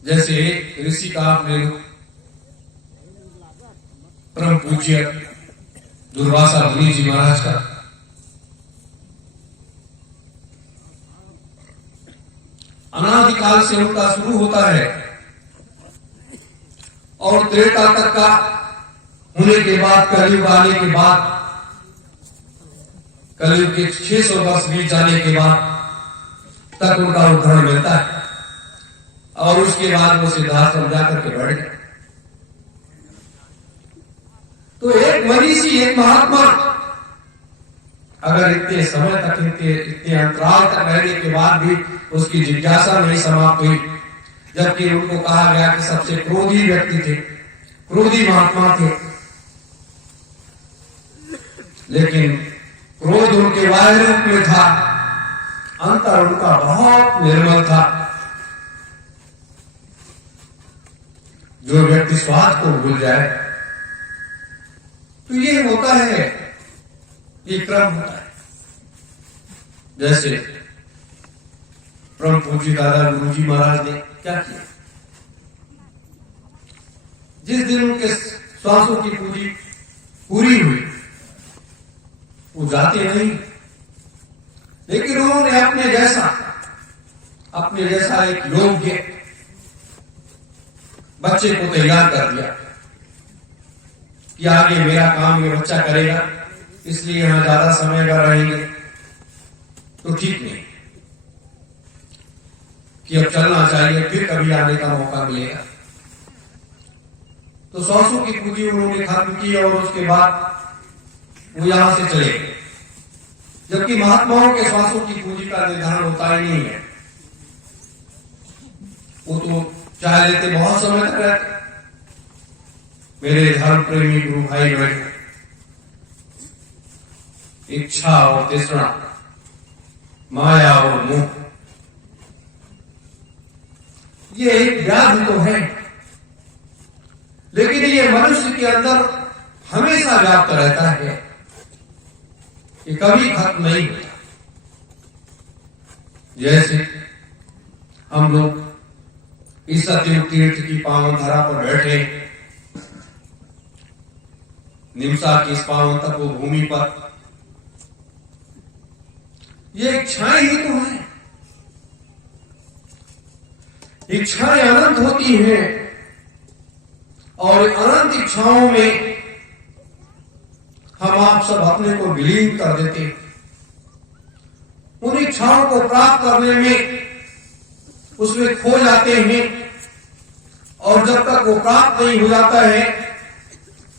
जैसे ऋषि का आप ले लो, परम पूज्य दुर्वासा मुनि जी महाराज का। अनादिकाल से उनका शुरू होता है और त्रेता तक का होने के बाद, कलयुग आने के बाद, कलयुग के 600 वर्ष बीत जाने के बाद तक उनका उद्धार मिलता है और उसके बाद वो सिद्धार्थ समझा करके बढ़ गए। तो एक मनीषी, एक महात्मा अगर इतने समय तक, इतने अंतराल तक रहने के बाद भी उसकी जिज्ञासा नहीं समाप्त हुई, जबकि उनको कहा गया कि सबसे क्रोधी व्यक्ति थे, क्रोधी महात्मा थे, लेकिन क्रोध उनके बाह्य रूप में था, अंतर उनका बहुत निर्मल था। जो व्यक्ति स्वाद को भूल जाए, तो ये होता है, ये क्रम होता है। जैसे परम पूज्य दादा गुरु जी महाराज ने क्या किया, जिस दिन उनके श्वासों की पूरी हुई, वो जाते नहीं, लेकिन उन्होंने अपने जैसा एक योग्य बच्चे को तैयार कर दिया कि आगे मेरा काम ये बच्चा करेगा, इसलिए यहां ज्यादा समय अगर रहेंगे तो ठीक नहीं, कि अब चलना चाहिए, फिर कभी आने का मौका मिलेगा। तो श्वासों की पूंजी उन्होंने खत्म की और उसके बाद वो यहां से चले गए, जबकि महात्माओं के श्वासों की पूंजी का निर्धारण होता ही नहीं है। वो तो चाह लेते बहुत समय तक रहते। मेरे धर्म प्रेमी गुरु भाई बहन, इच्छा और तृष्णा, माया और मोह, ये एक व्याधि तो है, लेकिन ये मनुष्य के अंदर हमेशा व्याप्त रहता है, ये कभी खत्म नहीं होता। जैसे हम लोग इस सतयुग तीर्थ की पावन धरा पर बैठे, निमसा की इस पावन तप भूमि पर, ये इच्छाएं ही तो है। इच्छाएं अनंत होती हैं और अनंत इच्छाओं में हम आप सब अपने को विलीन कर देते। उन इच्छाओं को प्राप्त करने में उसमें खो जाते हैं और जब तक वो प्राप्त नहीं हो जाता है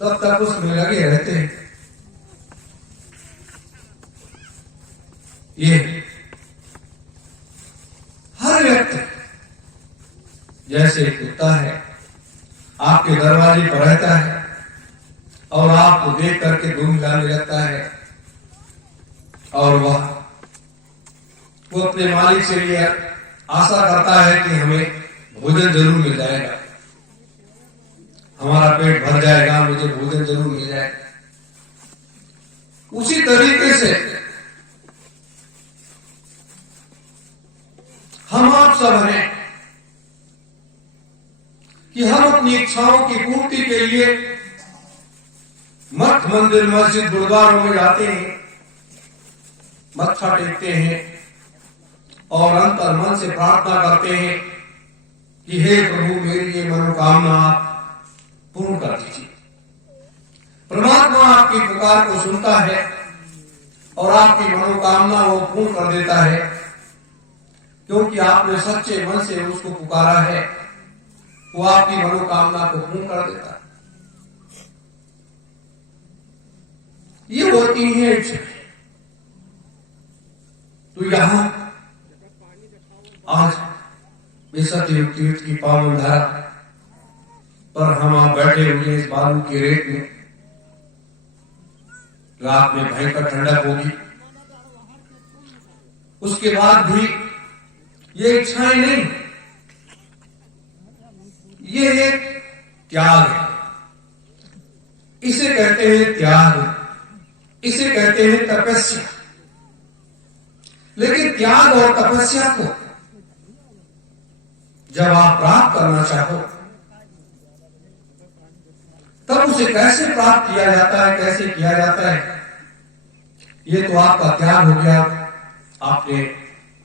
तब तक उसमें लगे रहते हैं। ये हर व्यक्ति जैसे कुत्ता है, आपके दरवाजे पर रहता है और आपको देख करके धूम जाने लगता है और वो अपने मालिक से ये आशा करता है कि हमें भोजन जरूर मिल जाएगा, हमारा पेट भर जाएगा, मुझे भोजन जरूर मिल जाएगा। उसी तरीके से हम आप सब हैं कि हम अपनी इच्छाओं की पूर्ति के लिए मठ, मंदिर, मस्जिद, गुरुद्वारों में जाते हैं, मत्था टेकते हैं और अंतर मन से प्रार्थना करते हैं कि हे प्रभु, मेरी ये मनोकामना आप पूर्ण कर दीजिए। परमात्मा आपकी पुकार को सुनता है और आपकी मनोकामना वो पूर्ण कर देता है, क्योंकि आपने सच्चे मन से उसको पुकारा है, वो आपकी मनोकामना को पूर्ण कर देता है। ये होती है इच्छा। तो यहां आज सतयुग तीर्थ की पावन धारा पर हम आप बैठे हुए इस बालू की रेत में, रात में भयंकर ठंडक होगी, उसके बाद भी ये इच्छाएं नहीं, ये एक त्याग है। इसे कहते हैं त्याग, इसे कहते हैं तपस्या। लेकिन त्याग और तपस्या को जब आप प्राप्त करना चाहो तब उसे कैसे प्राप्त किया जाता है, कैसे किया जाता है, ये तो आपका त्याग हो गया। आपने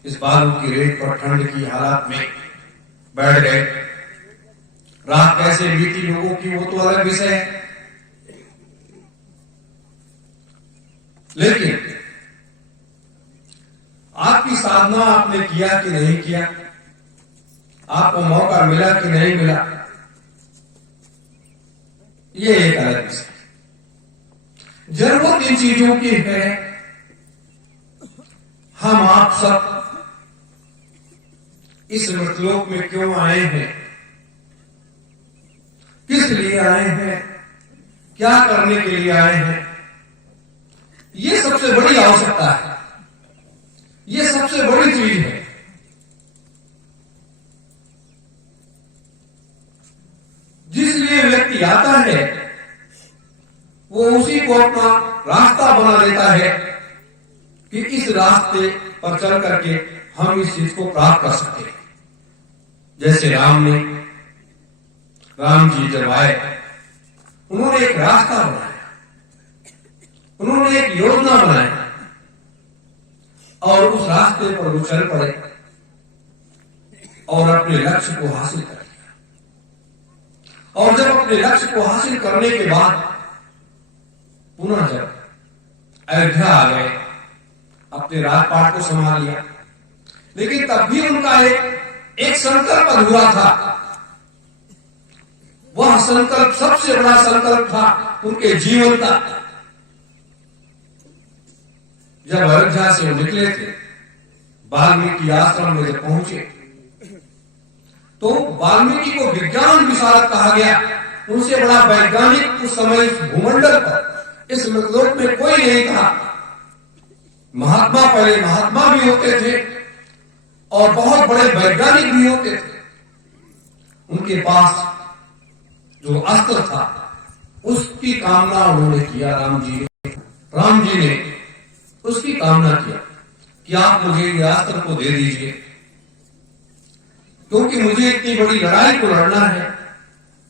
इस बालू की रेत पर ठंड की हालत में बैठ गए। रात कैसे बीती लोगों की वो तो अलग विषय है, लेकिन आपकी साधना आपने किया कि नहीं किया, आपको मौका मिला कि नहीं मिला, ये एक अलग विषय। जरूरत इन चीजों की है। हम आप सब इस मृतलोक में क्यों आए हैं, किस लिए आए हैं, क्या करने के लिए आए हैं, ये सबसे बड़ी आवश्यकता है, ये सबसे बड़ी चीज है। जिस लिए व्यक्ति आता है वो उसी को अपना रास्ता बना देता है कि इस रास्ते पर चल करके हम इस चीज को प्राप्त कर सके। जैसे राम जी जब आए, उन्होंने एक रास्ता बनाया, उन्होंने एक योजना बनाई और उस रास्ते पर वो चल पड़े और अपने लक्ष्य को हासिल कर लिया। और जब अपने लक्ष्य को हासिल करने के बाद पुनः जब अयोध्या आ गए, अपने राजपाट को संभाल लिया, लेकिन तब भी उनका एक संकल्प अधूरा था। वह संकल्प सबसे बड़ा संकल्प था उनके जीवन का। जब अयोध्या से वो निकले थे, वाल्मीकि आश्रम में जब पहुंचे तो वाल्मीकि को विज्ञान विशारद कहा गया। उनसे बड़ा वैज्ञानिक उस समय इस भूमंडल पर, इस मृतलोक में कोई नहीं था। महात्मा पहले महात्मा भी होते थे और बहुत बड़े वैज्ञानिक भी होते थे। उनके पास जो अस्त्र था उसकी कामना उन्होंने किया। राम जी ने उसकी कामना किया कि आप मुझे ये अस्त्र को दे दीजिए, क्योंकि मुझे इतनी बड़ी लड़ाई को लड़ना है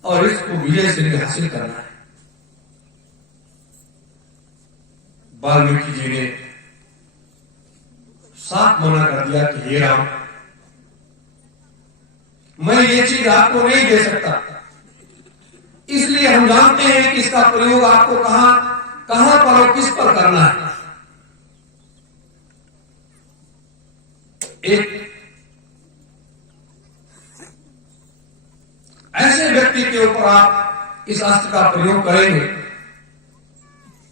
और इसको विजय से हासिल करना है। वाल्मीकि जी ने साफ मना कर दिया कि हे राम, मैं ये चीज आपको नहीं दे सकता, इसलिए हम जानते हैं कि इसका प्रयोग आपको कहां पर और किस पर करना है। एक ऐसे व्यक्ति के ऊपर आप इस अस्त्र का प्रयोग करेंगे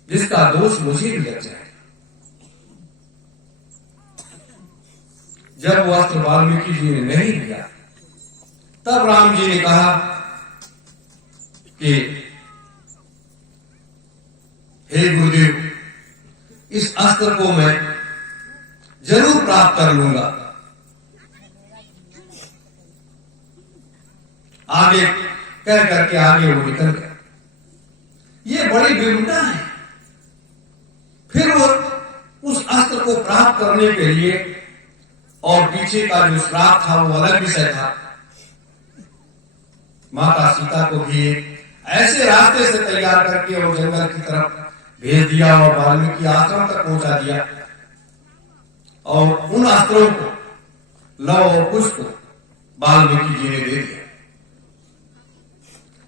जिसका दोष मुझे भी लग जाए। जब वो अस्त्र वाल्मीकि जी ने नहीं दिया, तब राम जी ने कहा कि हे गुरुदेव, इस अस्त्र को मैं जरूर प्राप्त कर लूंगा। आगे कह करके आगे वो निकल गया। ये बड़ी विडंबना है। फिर वो उस अस्त्र को प्राप्त करने के लिए, और पीछे का जो श्राप था वो अलग विषय था। माता सीता को भी ऐसे रास्ते से तैयार करके और जंगल की तरफ भेज दिया और वाल्मीकि आश्रम तक पहुंचा दिया, और उन अस्त्रों को, लव और कुश को वाल्मीकि जी ने दे दिया।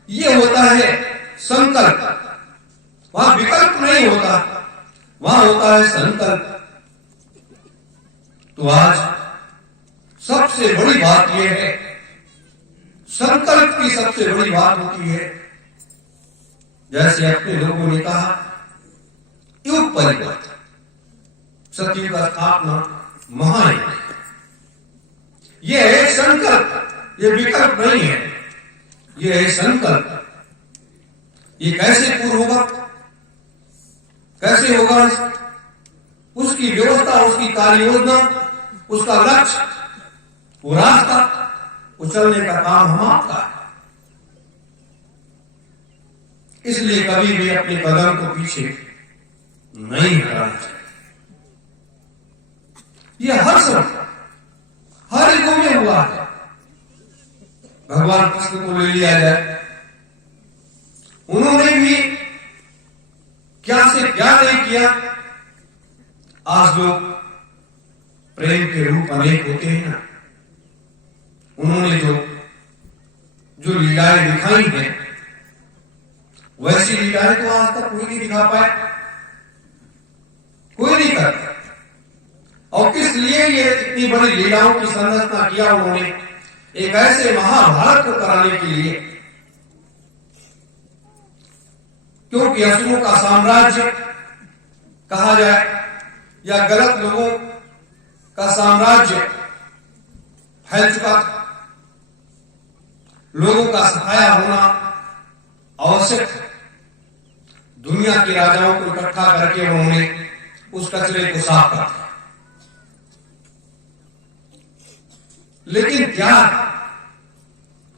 ये होता है संकल्प। वहां विकल्प नहीं होता, वहां होता है संकल्प। तो आज सबसे बड़ी बात यह है, संकल्प की सबसे बड़ी बात होती है। जैसे अपने लोगों ने कहा, युग परिवर्तन, सतयुग का स्थापना, महायुग, यह है संकल्प, यह विकल्प नहीं है, यह है संकल्प। ये कैसे पूर्ण होगा, कैसे होगा? उसकी व्यवस्था, उसकी कार्य योजना, उसका लक्ष्य, वो रास्ता, वो चलने का काम हम आपका है। इसलिए कभी भी अपने कदम को पीछे नहीं हटाना चाहिए। यह हर समय, हर युगों में हुआ है। भगवान कृष्ण को ले लिया जाए, उन्होंने भी क्या से क्या नहीं किया। आज लोग प्रेम के रूप अनेक होते हैं ना, उन्होंने जो लीलाएं दिखाई हैं, वैसी लीलाएं तो आज तक कोई नहीं दिखा पाए, कोई नहीं करता। और किस लिए ये इतनी बड़ी लीलाओं की संरचना किया उन्होंने? एक ऐसे महाभारत को कराने के लिए, क्योंकि असुरों का साम्राज्य कहा जाए या गलत लोगों का साम्राज्य फैल चुका था, लोगों का सफाया होना आवश्यक है। दुनिया के राजाओं को इकट्ठा करके उन्होंने उस कचरे को साफ कर दिया। लेकिन त्याग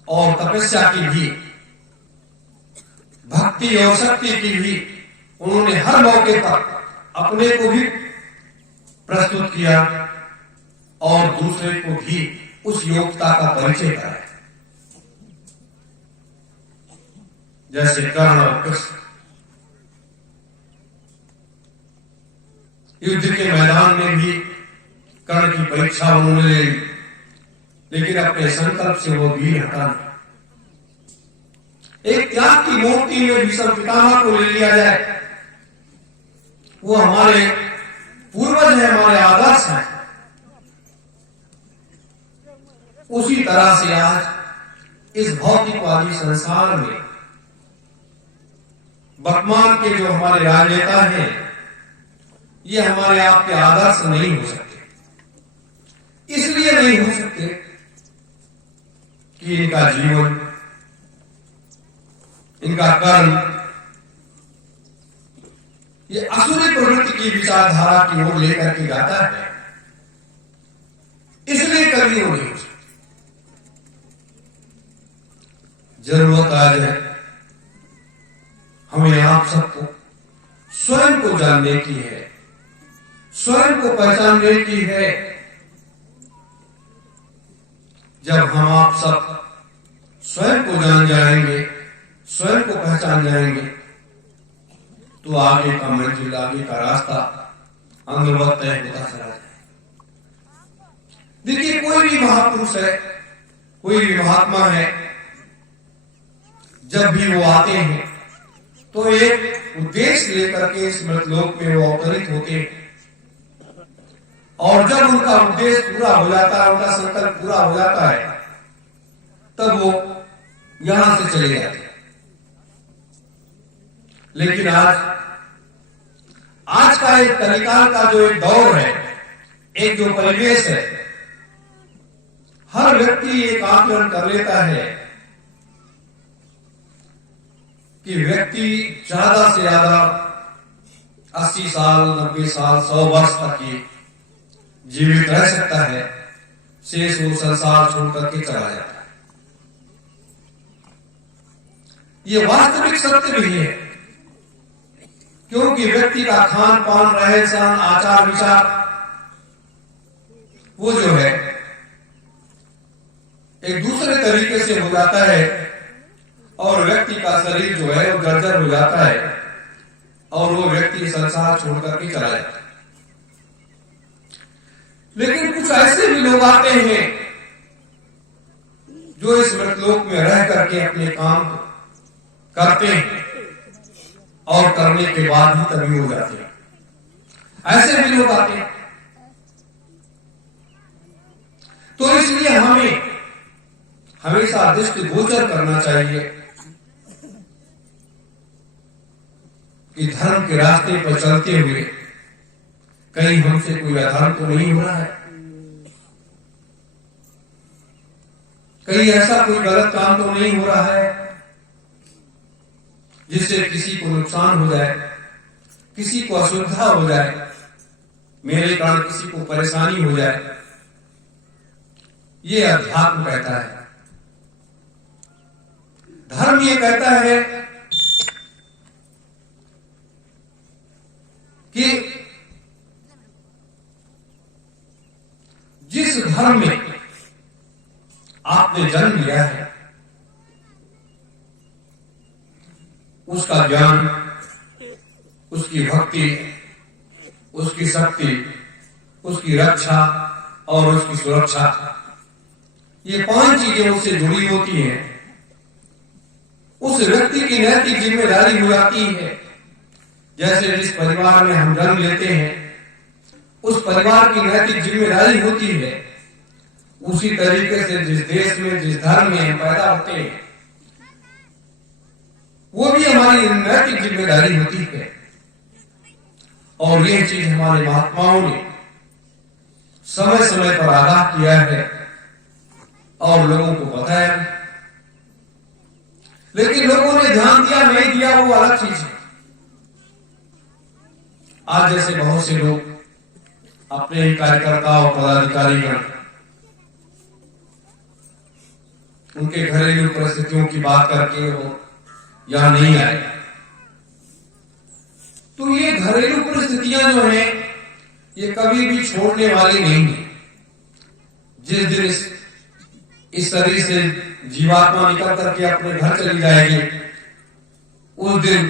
और तपस्या की भी, भक्ति और शक्ति की भी उन्होंने हर मौके पर अपने को भी प्रस्तुत किया और दूसरे को भी उस योग्यता का परिचय कराया। जैसे कर्ण और कृष्ण युद्ध के मैदान में भी कर्ण की परीक्षा उन्होंने ले ली, लेकिन अपने संकल्प से वो वीर हटा नहीं। एक त्याग की मूर्ति में भीष्म पितामह को ले लिया जाए, वो हमारे पूर्वज हैं, हमारे आदर्श हैं। उसी तरह से आज इस भौतिकवादी संसार में वर्तमान के जो हमारे राजनेता हैं, ये हमारे आपके आदर्श नहीं हो सकते। इसलिए नहीं हो सकते कि इनका जीवन, इनका कर्म ये असुरी प्रवृत्ति की विचारधारा की ओर लेकर के जाता है, इसलिए कभी वो नहीं हो सकते। जरूरत आज है हमें आप सबको स्वयं को जानने की है, स्वयं को पहचानने की है। जब हम आप सब स्वयं को जान जाएंगे, स्वयं को पहचान जाएंगे, तो आगे का मंजिल, आगे का रास्ता अंगवत तय होता चला जाए। देखिए, कोई भी महापुरुष है, कोई भी महात्मा है, जब भी वो आते हैं तो एक उद्देश्य लेकर के इस मृतलोक में वो अवतरित होते हैं, और जब उनका उद्देश्य पूरा हो जाता है, उनका संकल्प पूरा हो जाता है, तब वो यहां से चले जाते हैं। लेकिन आज का एक कलिकाल का जो एक दौर है, एक जो परिवेश है, हर व्यक्ति एक आकलन कर लेता है कि व्यक्ति ज्यादा से ज्यादा 80 साल, 90 साल, 100 वर्ष तक ही जीवित रह सकता है, शेष वो संसार छोड़ करके चला जाता है। ये वास्तविक सत्य भी है, क्योंकि व्यक्ति का खान पान, रहन सहन, आचार विचार, वो जो है एक दूसरे तरीके से हो जाता है, और व्यक्ति का शरीर जो है वो जर्जर हो जाता है, और वो व्यक्ति संसार छोड़ करके चला जाता है। लेकिन कुछ ऐसे भी लोग आते हैं जो इस मृतलोक में रह करके अपने काम करते हैं, और करने के बाद ही तभी हो जाते हैं। ऐसे भी लोग आते हैं। तो इसलिए हमें हमेशा दृष्टिगोचर करना चाहिए कि धर्म के रास्ते पर चलते हुए कहीं हमसे कोई अधर्म तो नहीं हो रहा है, कहीं ऐसा कोई गलत काम तो नहीं हो रहा है जिससे किसी को नुकसान हो जाए, किसी को असुविधा हो जाए, मेरे कारण किसी को परेशानी हो जाए। ये अध्यात्म कहता है। धर्म ये कहता है कि जिस धर्म में आपने जन्म लिया है उसका ज्ञान, उसकी भक्ति, उसकी शक्ति, उसकी रक्षा और उसकी सुरक्षा, ये 5 चीजें उससे जुड़ी होती हैं। उस व्यक्ति की नैतिक जिम्मेदारी हो जाती है। जैसे जिस परिवार में हम जन्म लेते हैं, उस परिवार की नैतिक जिम्मेदारी होती है। उसी तरीके से जिस देश में, जिस धर्म में हम पैदा होते हैं, वो भी हमारी नैतिक जिम्मेदारी होती है। और यह चीज हमारे महात्माओं ने समय समय पर आगाह किया है और लोगों को बताया। लेकिन लोगों ने ध्यान दिया नहीं दिया, वो अलग चीज है। आज जैसे बहुत से लोग अपने ही कार्यकर्ता और पदाधिकारीगण उनके घरेलू परिस्थितियों की बात करके वो यहां नहीं आए, तो ये घरेलू परिस्थितियां जो हैं, ये कभी भी छोड़ने वाली नहीं है। जिस दिन इस शरीर से जीवात्मा निकल करके अपने घर चली जाएगी, उस दिन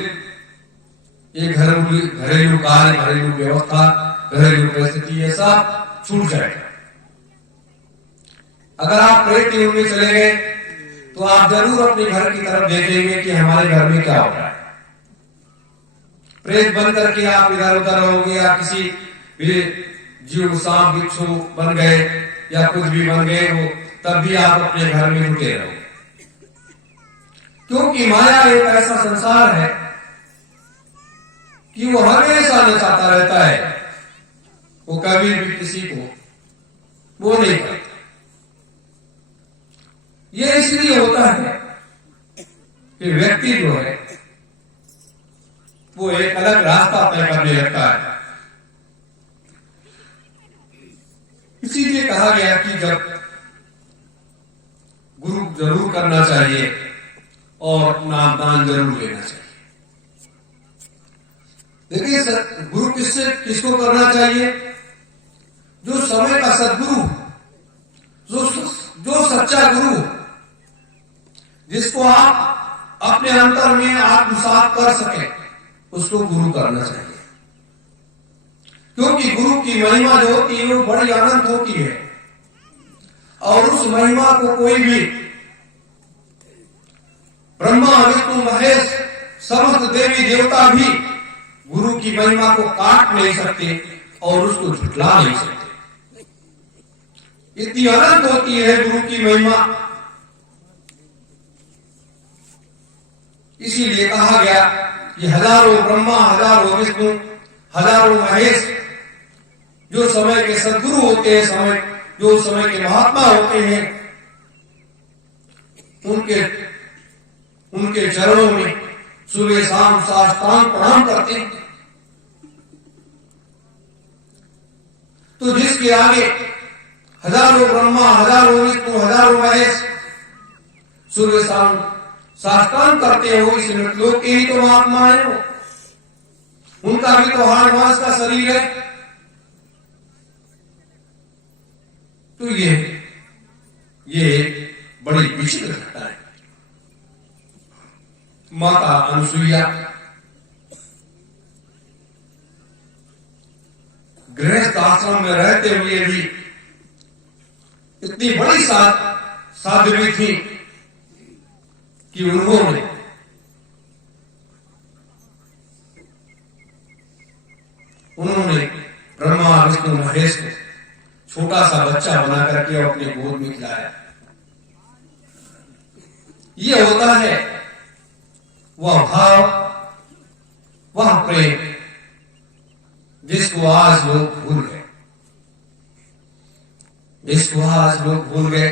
ये घरेलू कार्य, घरेलू व्यवस्था, घरेलू परिस्थिति, ये सब छूट जाएगा। अगर आप प्रेत युग में चले गए तो आप जरूर अपने घर की तरफ देखेंगे कि हमारे घर में क्या हो रहा है। प्रेत बन करके आप इधर उधर रहोगे, या किसी भी जीव, सांप, बिच्छू बन गए या कुछ भी बन गए हो, तब भी आप अपने घर में रुके रहोगे। क्योंकि माया एक ऐसा संसार है कि वो हमेशा नचाता रहता है, वो कभी भी किसी को वो नहीं करता। ये इसलिए होता है कि व्यक्ति जो है वो एक अलग रास्ता तय करने लगता है। इसीलिए कहा गया कि जब गुरु जरूर करना चाहिए और नाम दान जरूर लेना चाहिए। देखिए, गुरु किसको करना चाहिए? जो समय का सदगुरु, जो सच्चा गुरु, जिसको आप अपने अंतर में आत्मसात कर सके, उसको गुरु करना चाहिए। क्योंकि गुरु की महिमा जो होती है वो बड़ी अनंत होती है, और उस महिमा को कोई भी ब्रह्मा, विष्णु, महेश, समस्त देवी देवता भी गुरु की महिमा को काट नहीं सकते और उसको झुठला नहीं सकते। इतनी अनंत होती है गुरु की महिमा। इसीलिए कहा गया कि हजारों ब्रह्मा, हजारों विष्णु, हजारों महेश, जो समय के सदगुरु होते हैं, जो समय के महात्मा होते हैं, उनके चरणों में सुबह शाम साष्टांग प्रणाम करते हैं। तो जिसके आगे हजारों ब्रह्मा, हजारों विष्णु, हजारों महेश सुबह शाम साष्टांग करते हो, इस लोक के ही तो महात्मा है वो। उनका भी तो हाड़ मांस का शरीर है। तो ये बड़ी विचित्र घटना है। माता अनुसुईया गृहस्थ आश्रम में रहते हुए भी इतनी बड़ी साध्वी थी कि उन्होंने ब्रह्मा, विष्णु, महेश को छोटा सा बच्चा बना करके अपने गोद में खिलाया। ये होता है वह भाव, वह प्रेम जिसको आज लोग भूल गए,